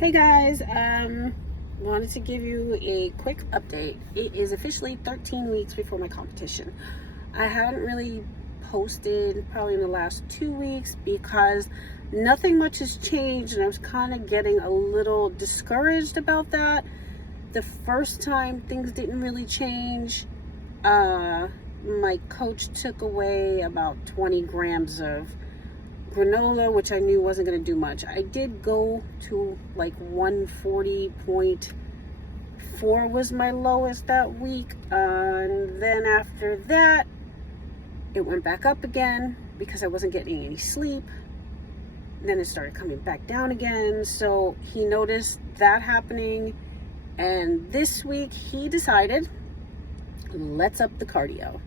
Hey guys, wanted to give you a quick update. It is officially 13 weeks before my competition. I haven't really posted probably in the last 2 weeks because nothing much has changed, and I was kind of getting a little discouraged about that. The first time things didn't really change. My coach took away about 20 grams of granola, which I knew wasn't going to do much. I did go to like 140.4 was my lowest that week. And then after that, it went back up again because I wasn't getting any sleep. Then it started coming back down again. So he noticed that happening. And this week he decided, let's up the cardio.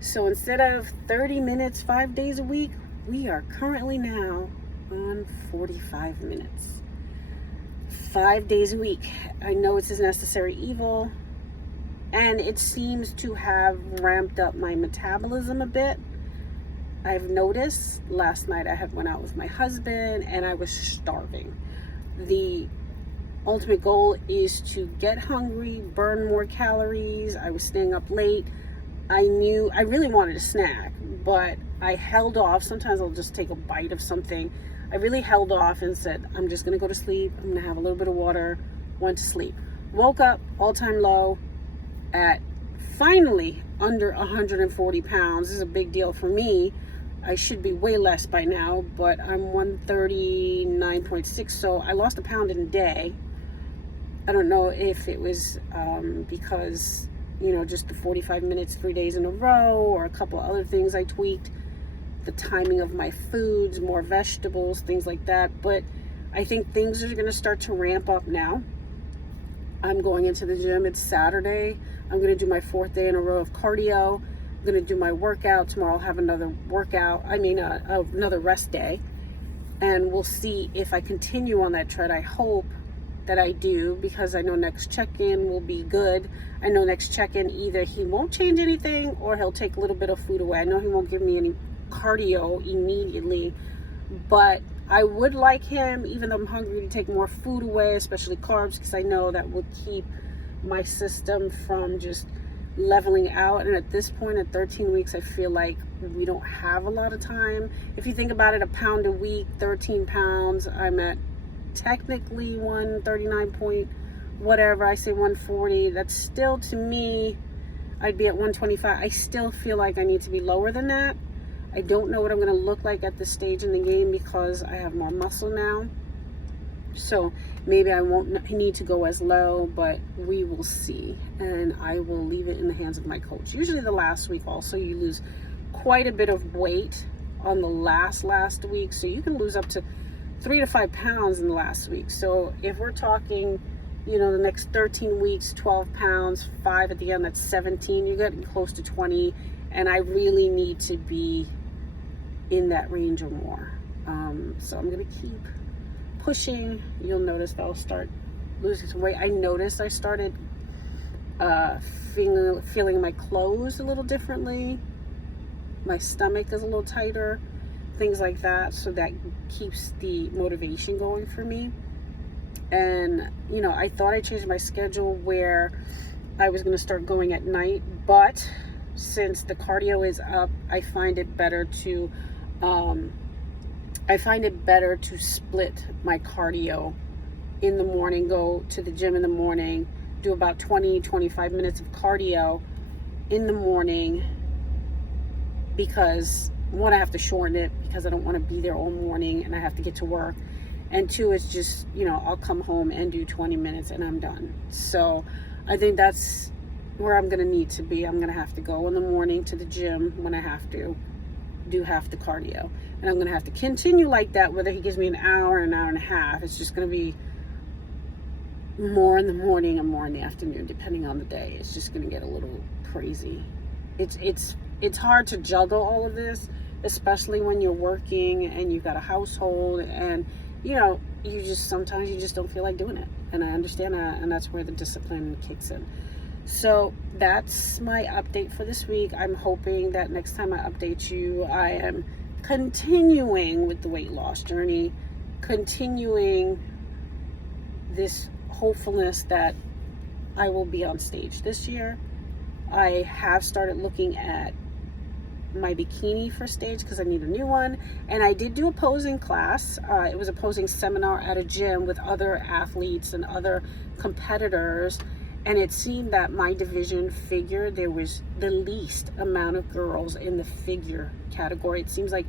So instead of 30 minutes, 5 days a week, we are currently now on 45 minutes. 5 days a week. I know it's a necessary evil, and it seems to have ramped up my metabolism a bit. I've noticed last night I had went out with my husband and I was starving. The ultimate goal is to get hungry, burn more calories. I was staying up late. I knew I really wanted a snack, but I held off. Sometimes I'll just take a bite of something. I really held off and said, I'm just going to go to sleep. I'm going to have a little bit of water. Went to sleep. Woke up all-time low at finally under 140 pounds. This is a big deal for me. I should be way less by now, but I'm 139.6, so I lost a pound in a day. I don't know if it was because just the 45 minutes 3 days in a row, or a couple other things I tweaked, the timing of my foods, more vegetables, things like that. But I think things are going to start to ramp up now. I'm going into the gym. It's Saturday. I'm going to do my 4th day in a row of cardio. I'm going to do my workout. Tomorrow I'll have another workout. Another rest day. And we'll see if I continue on that tread. I hope that I do, because I know next check-in will be good. I know next check-in either he won't change anything or he'll take a little bit of food away. I know he won't give me any cardio immediately, but I would like him, even though I'm hungry, to take more food away, especially carbs, because I know that will keep my system from just leveling out. And at this point, at 13 weeks, I feel like we don't have a lot of time. If you think about it, a pound a week, 13 pounds, I'm at technically 139 point whatever. I say 140. That's still, to me, I'd be at 125. I still feel like I need to be lower than that. I don't know what I'm going to look like at this stage in the game because I have more muscle now. So maybe I won't need to go as low, but we will see. And I will leave it in the hands of my coach. Usually the last week also, you lose quite a bit of weight on the last week. So you can lose up to 3 to 5 pounds in the last week. So if we're talking, the next 13 weeks, 12 pounds, 5 at the end, that's 17. You're getting close to 20. And I really need to be in that range or more. So I'm going to keep pushing. You'll notice that I'll start losing some weight. I noticed I started feeling my clothes a little differently. My stomach is a little tighter. Things like that. So that keeps the motivation going for me. And, I thought I changed my schedule where I was going to start going at night. But since the cardio is up, I find it better to split my cardio in the morning, go to the gym in the morning, do about 20-25 minutes of cardio in the morning, because one, I have to shorten it because I don't want to be there all morning and I have to get to work. And 2, it's just, I'll come home and do 20 minutes and I'm done. So I think that's where I'm going to need to be. I'm going to have to go in the morning to the gym when I have to do half the cardio. And I'm going to have to continue like that, whether he gives me an hour and a half. It's just going to be more in the morning and more in the afternoon, depending on the day. It's just going to get a little crazy. It's hard to juggle all of this, especially when you're working and you've got a household, and sometimes you just don't feel like doing it. And I understand that, and that's where the discipline kicks in. So that's my update for this week. I'm hoping that next time I update you, I am continuing with the weight loss journey, continuing this hopefulness that I will be on stage this year. I have started looking at my bikini for stage because I need a new one, and I did do a posing class. It was a posing seminar at a gym with other athletes and other competitors, and it seemed that my division figure, there was the least amount of girls in the figure category. It seems like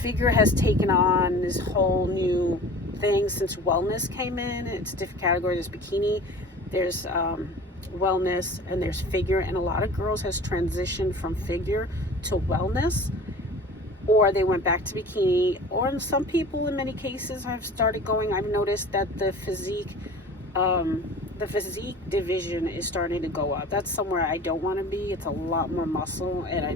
figure has taken on this whole new thing since wellness came in. It's a different category. There's bikini, there's wellness, and there's figure, and a lot of girls has transitioned from figure to wellness, or they went back to bikini, or some people in many cases have started going. I've noticed that the physique division is starting to go up. That's somewhere I don't want to be. It's a lot more muscle, and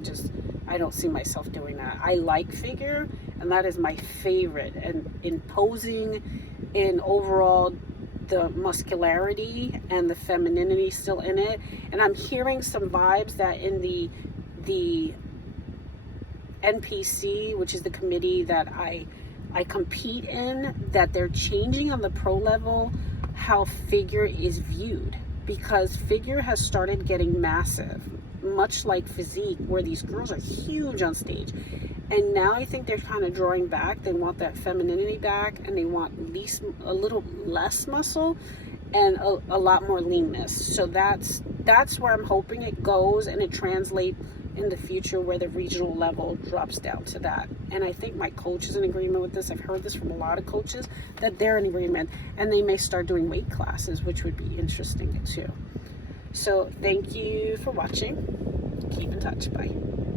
I don't see myself doing that. I like figure, and that is my favorite, and in posing, in overall the muscularity and the femininity still in it. And I'm hearing some vibes that in the NPC, which is the committee that I compete in, that they're changing on the pro level how figure is viewed, because figure has started getting massive, much like physique, where these girls are huge on stage. And now I think they're kind of drawing back. They want that femininity back, and they want a little less muscle and a lot more leanness. So that's where I'm hoping it goes, and it translates in the future where the regional level drops down to that. And I think my coach is in agreement with this. I've heard this from a lot of coaches, that they're in agreement, and they may start doing weight classes, which would be interesting too. So thank you for watching. Keep in touch. Bye.